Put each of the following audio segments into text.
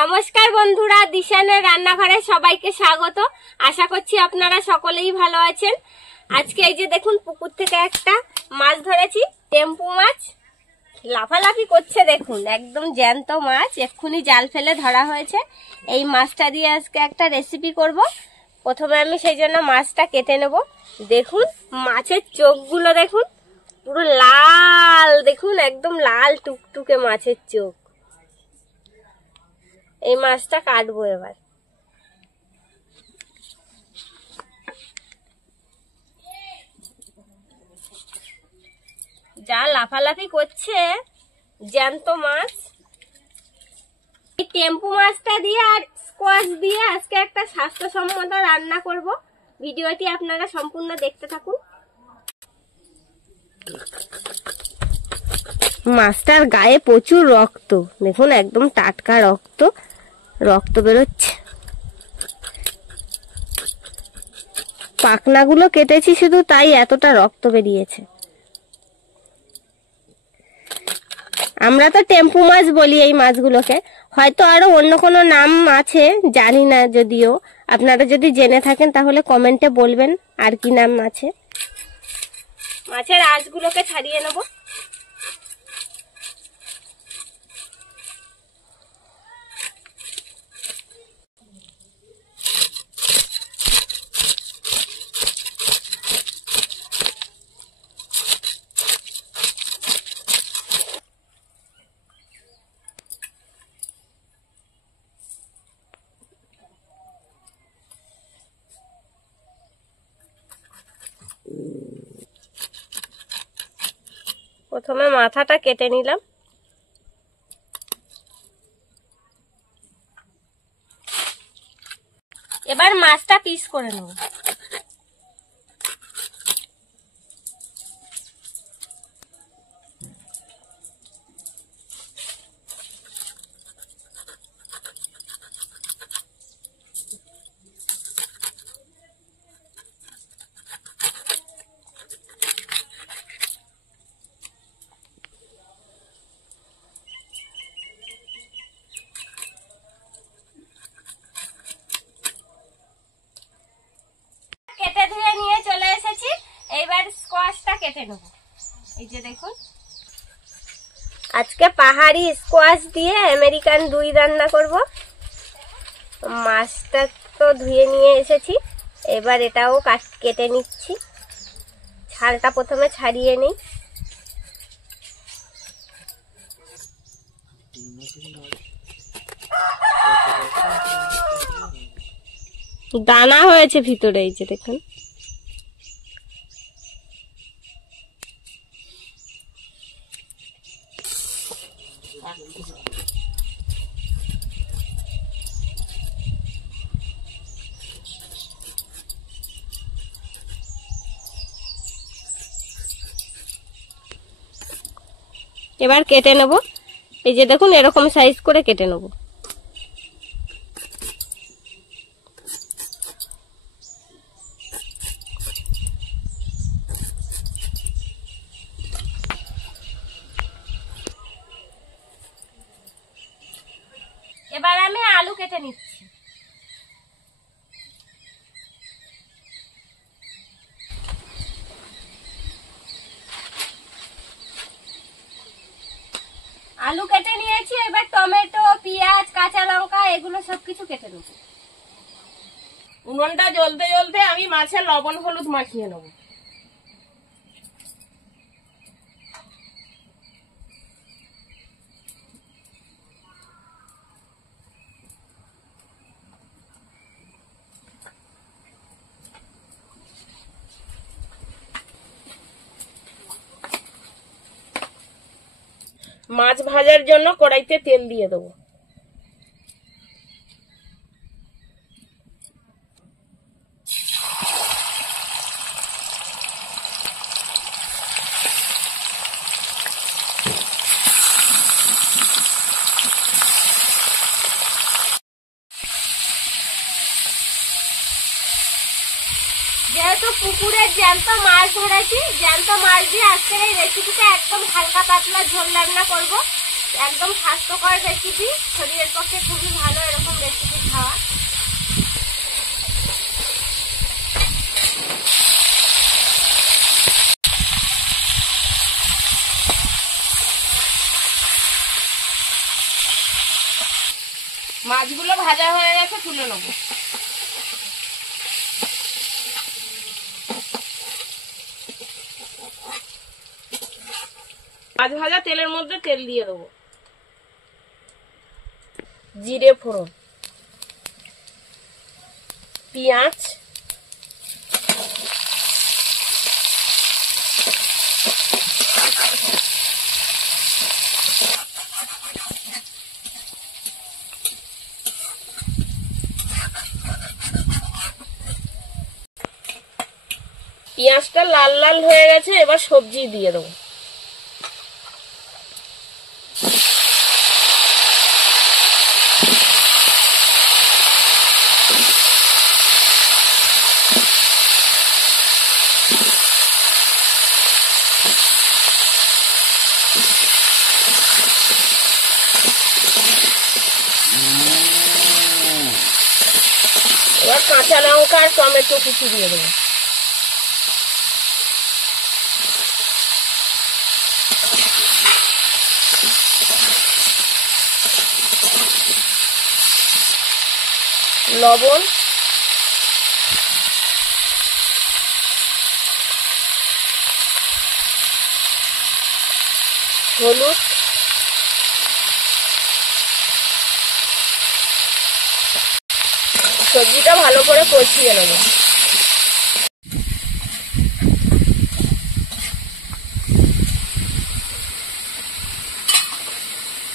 নমস্কার বন্ধুরা, দিশানের রান্নাঘরে সবাইকে স্বাগত। আশা করছি আপনারা সকলেই ভালো আছেন। আজকে এই যে দেখুন, পুকুর থেকে একটা মাছ ধরেছি, টেম্পু মাছ। লাফালাফি করছে দেখুন, একদম জ্যান্ত মাছ, এক্ষুনি জাল ফেলে ধরা হয়েছে। এই মাছটা দিয়ে আজকে একটা রেসিপি করব। প্রথমে আমি সেই জন্য মাছটা কেটে নেব। দেখুন মাছের চোখগুলো দেখুন, পুরো লাল, দেখুন একদম লাল টুকটুকে মাছের চোখ। এই মাছটা কাটবো এবার। যা লাফালাফি করছে, জ্যান্ত মাছ। এই টেম্পু মাছটা দিয়ে আর স্কোয়াশ দিয়ে আজকে একটা স্বাস্থ্যসম্মত রান্না করব। ভিডিওটি আপনারা সম্পূর্ণ দেখতে থাকুন। মাছটার গায়ে প্রচুর রক্ত, দেখুন একদম টাটকা রক্ত বেরোচ্ছে। পাখনাগুলো কেটেছি শুধু, তাই এতটা রক্ত বেরিয়েছে। আমরা তো টেম্পু মাছ বলি এই মাছগুলোকে, হয়তো আরো অন্য কোনো নাম আছে, জানি না। যদিও আপনারা যদি জেনে থাকেন তাহলে কমেন্টে বলবেন আর কি নাম আছে। মাছের আঁশগুলোকে ছাড়িয়ে নেব। প্রথমে মাথাটা কেটে নিলাম। এবার মাছটা পিস করে নেব। কেটে ধুয়ে নিয়ে চলে এসেছি। এইবার স্কোয়াশটা কেটে নেব। এই যে দেখুন, আজকে পাহাড়ি স্কোয়াশ দিয়ে আমেরিকান দই রান্না করব। মাছটা তো ধুয়ে নিয়ে এসেছি, এবার এটাও কেটে নিচ্ছি। ছালটা প্রথমে ছাড়িয়ে নিই। দানা হয়েছে ভিতরে, এই যে দেখুন। এবার কেটে নেব। এই যে দেখুন, এরকম সাইজ করে কেটে নেব। এবার আমি আলু কেটে নিচ্ছি। আলু কেটে নিয়েছি, এবার টমেটো, পেঁয়াজ, কাঁচা লঙ্কা এগুলো সবকিছু কেটে নেব। উনুনটা জ্বলতে জ্বলতে আমি মাছে লবণ হলুদ মাখিয়ে নেব। মাছ ভাজার জন্য কড়াইতে তেল দিয়ে দেবো। যেহেতু পুকুরের জ্যান্ত মাছ ধরেছি, জ্যান্ত মাছ দিয়ে আজকের এই রেসিপিটা একদম হালকা পাতলা ঝোল রান্না করব। একদম স্বাস্থ্যকর রেসিপি, শরীরের পক্ষে খুবই ভালো এরকম রেসিপি খাওয়া। মাছগুলো ভাজা হয়ে গেছে, তুলে নেবো। মাছ ভাজা তেলের মধ্যে তেল দিয়ে দেবো, জিরে ফোড়ন, পেঁয়াজ, পেঁয়াজটা লাল লাল হয়ে গেছে, এবার সবজি দিয়ে দেবো। এবার কাঁচা লঙ্কা আর টমেটো কুচি দিয়ে দেবো। লবণ, হলুদ, সবজিটা ভালো করে কষিয়ে নেব।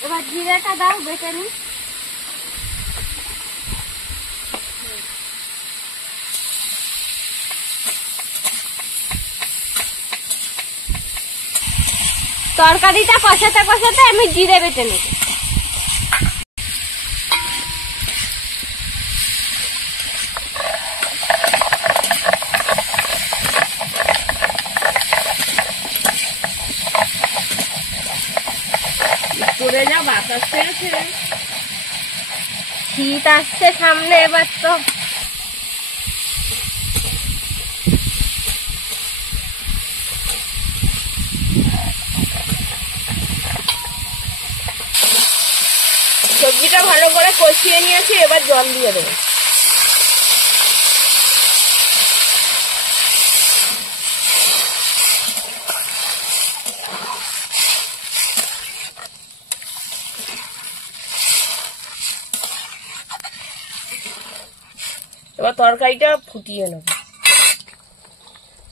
এবার জিরাটা দাও, বেটে নিই। তরকারিটা কষাতে কষাতে আমি জিরে বেটে নেব। পড়ে যা বাতাস পেয়েছে, শীত আসছে সামনে, এবার তো সবজিটা ভালো করে কষিয়ে নিয়েছি, এবার জল দিয়ে দেবো। এবার তরকারিটা ফুটিয়ে নেব।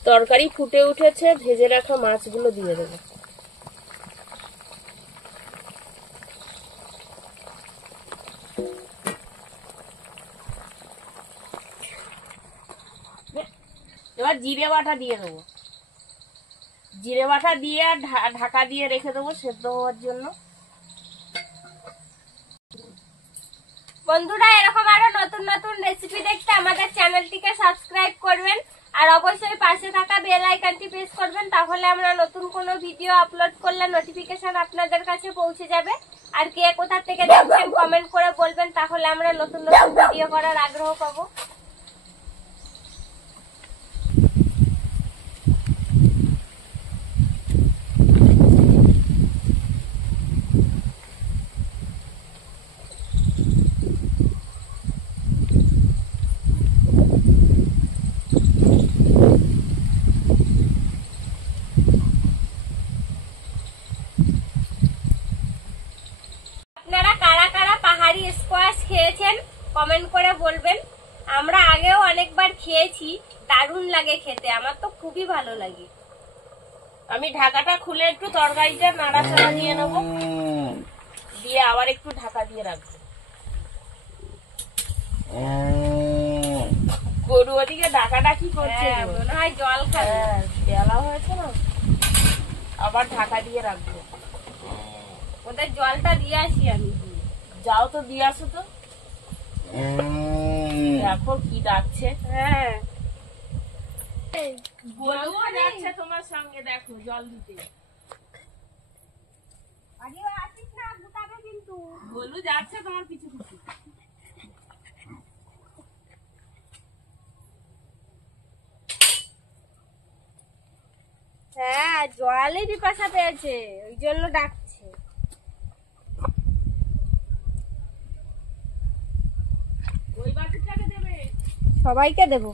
তরকারি ফুটে উঠেছে, ভেজে রাখা মাছগুলো দিয়ে দেবো। এবার জিরে বাটা দিয়ে দেবো। জিরে বাটা দিয়ে ঢাকা দিয়ে রেখে দেবো সেদ্ধ হওয়ার জন্য। বন্ধুরা, এরকম আরো নতুন নতুন রেসিপি দেখতে আমাদের চ্যানেলটিকে সাবস্ক্রাইব করবেন আর অবশ্যই পাশে থাকা বেল আইকনটি প্রেস করবেন, তাহলে আমরা নতুন কোনো ভিডিও আপলোড করলে নোটিফিকেশন আপনাদের কাছে পৌঁছে যাবে। আর কে কোথা থেকে দেখছেন কমেন্ট করে বলবেন, তাহলে আমরা নতুন নতুন ভিডিও করার আগ্রহ পাবো। আপনারা কারা কারা পাহাড়ি স্কোয়াশ খেয়েছেন কমেন্ট করে বলবেন। আমরা আগেও অনেকবার খেয়েছি, দারুণ লাগে খেতে, আমার তো খুবই ভালো লাগে। আমি ঢাকাটা খুলে একটু তরকারিটা নাড়াচাড়া দিয়ে নেবো, দিয়ে আবার একটু ঢাকা দিয়ে রাখবো। গরু ওদিকে ডাকাডাকি করছে, মনে হয় জল খাবে। বেলা হয়েছে না, আবার ঢাকা দিয়ে রাখবো। ওদের জলটা দিয়ে আসি আমি। যাও তো, দিয়ে আসো তো। দেখো কি ডাকছে। হ্যাঁ, বলবো যাচ্ছে তোমার সঙ্গে, দেখো জল দিতে। আরে আসিস না। গোলু যাচ্ছে তোমার পিছু পিছু। হ্যাঁ, জলে পিপাসা পেয়েছে, ওই জন্য ডাকছে। ওই বাটিটাকে দেবে, সবাইকে দেবো।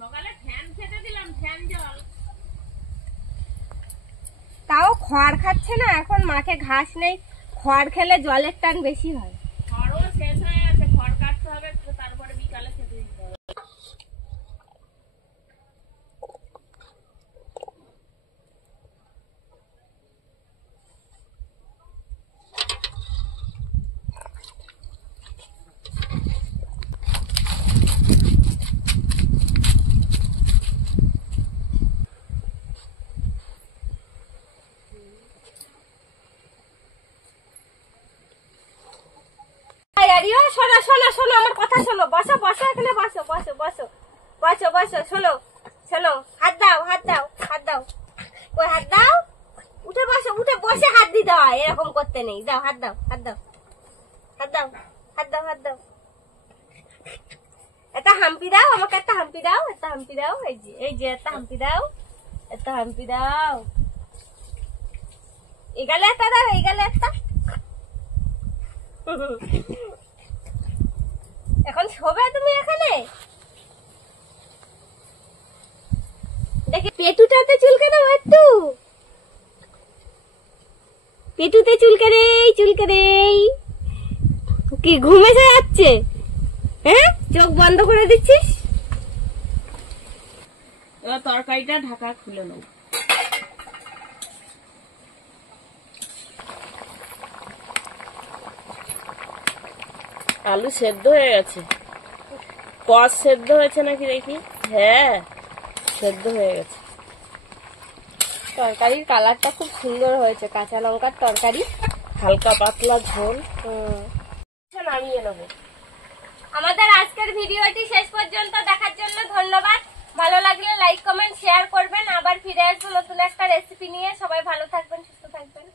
সকালে ফ্যান খেতে দিলাম, ফ্যান জল। তাও খড় খাচ্ছে না, এখন মাঠে ঘাস নেই, খড় খেলে জলের টান বেশি হয়। খড়ও শেষ হয়ে গেছে, খড় কাটতে হবে, তারপরে বিকালে খেতে দিতে হবে। শোনো শোনো শোনো, আমার কথা শোনো, বসো বসো, এখানে বসো, বসো বসো বসো বসো, শোনো শোনো, হাত দাও হাত দাও হাত দাও, ওই হাত দাও, উঠে বসো, উঠে বসে হাত দিতে হয়, এরকম করতে নেই, দাও হাত দাও হাত দাও হাত দাও হাত দাও হাত দাও, একটা হাম্পি দাও, আমাকে একটা হাম্পি দাও, একটা হাম্পি দাও, এই যে একটা হাম্পি দাও, একটা হাম্পি দাও, এই গালে একটা দাও, এই গালে একটা। এখন শোবে তুমি এখানে? দেখে পেটুটাতে চুলকে দাও একটু, পেটুতে চুলকে রে, চুলকে রে। কি ঘুমে যাচ্ছে? হ্যাঁ, চোখ বন্ধ করে দিচ্ছিস? এবার তরকারিটা ঢাকা খুলে নেব। আলু সেদ্ধ হয়ে গেছে, কষ সেদ্ধ হয়েছে নাকি দেখি। হ্যাঁ, সেদ্ধ হয়ে গেছে। তরকারির কালারটা খুব সুন্দর হয়েছে, কাঁচা লঙ্কার তরকারি, হালকা পাতলা ঝোল। নামিয়ে নেবো। আমাদের আজকের ভিডিওটি শেষ পর্যন্ত দেখার জন্য ধন্যবাদ। ভালো লাগলে লাইক কমেন্ট শেয়ার করবেন। আবার ফিরে আসবো নতুন একটা রেসিপি নিয়ে। সবাই ভালো থাকবেন, সুস্থ থাকবেন।